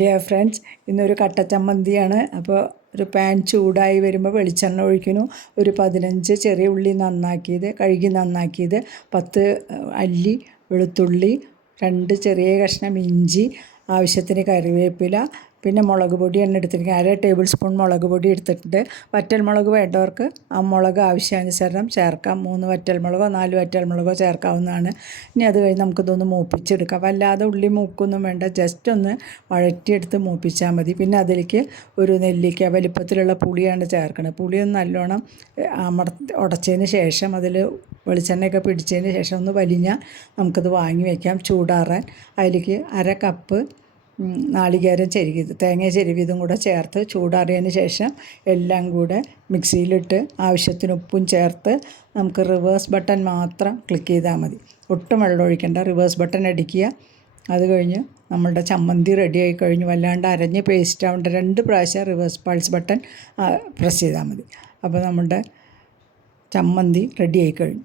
Dear friends ഇന്നൊരു കട്ടച്ചമ്മന്തിയാണ്. അപ്പോൾ ഒരു പാൻ ചൂടായി വരുമ്പോൾ വെളിച്ചെണ്ണ ഒഴിക്കുന്നു. ഒരു പതിനഞ്ച് ചെറിയ ഉള്ളി നന്നാക്കിയത് കഴുകി നന്നാക്കിയത് പത്ത് അല്ലി വെളുത്തുള്ളി രണ്ട് ചെറിയ കഷ്ണം ഇഞ്ചി ആവശ്യത്തിന് കറിവേപ്പില പിന്നെ മുളക് പൊടി എണ്ണ എടുത്തിരിക്കുന്നത് അര ടേബിൾ സ്പൂൺ മുളക് പൊടി എടുത്തിട്ടുണ്ട്. വറ്റൽമുളക് വേണ്ടവർക്ക് ആ മുളക് ആവശ്യാനുസരണം ചേർക്കാം. മൂന്ന് വറ്റൽമുളകോ നാല് വറ്റൽമുളകോ ചേർക്കാവുന്നതാണ്. ഇനി അത് കഴിഞ്ഞ് നമുക്കിതൊന്ന് മൂപ്പിച്ചെടുക്കാം. വല്ലാതെ ഉള്ളി മൂക്കൊന്നും വേണ്ട. ജസ്റ്റ് ഒന്ന് വഴറ്റിയെടുത്ത് മൂപ്പിച്ചാൽ മതി. പിന്നെ അതിലേക്ക് ഒരു നെല്ലിക്ക വലിപ്പത്തിലുള്ള പുളിയാണ് ചേർക്കുന്നത് പുളിയൊന്ന് നല്ലോണം അമർത്തി ഉടച്ചതിന് ശേഷം അതിൽ വെളിച്ചെണ്ണയൊക്കെ പിടിച്ചതിന് ശേഷം ഒന്ന് വലിഞ്ഞാൽ നമുക്കത് വാങ്ങി വയ്ക്കാം ചൂടാറാൻ. അതിലേക്ക് അര കപ്പ് നാളികേരം ചെരുകിയത് തേങ്ങ ചെരുവിയതും കൂടെ ചേർത്ത് ചൂടാറിയതിന് ശേഷം എല്ലാം കൂടെ മിക്സിയിലിട്ട് ആവശ്യത്തിന് ഉപ്പും ചേർത്ത് നമുക്ക് റിവേഴ്സ് ബട്ടൺ മാത്രം ക്ലിക്ക് ചെയ്താൽ മതി. ഒട്ടും വെള്ളം ഒഴിക്കേണ്ട റിവേഴ്സ് ബട്ടൺ അടിക്കുക. അത് കഴിഞ്ഞ് നമ്മളുടെ ചമ്മന്തി റെഡി ആയി കഴിഞ്ഞു. വല്ലാണ്ട് അരഞ്ഞ് പേസ്റ്റ് ആവേണ്ട രണ്ട് പ്രാവശ്യം റിവേഴ്സ് പൾസ് ബട്ടൺ പ്രസ് ചെയ്താൽ മതി. അപ്പോൾ നമ്മുടെ ചമ്മന്തി റെഡി ആയി കഴിഞ്ഞു.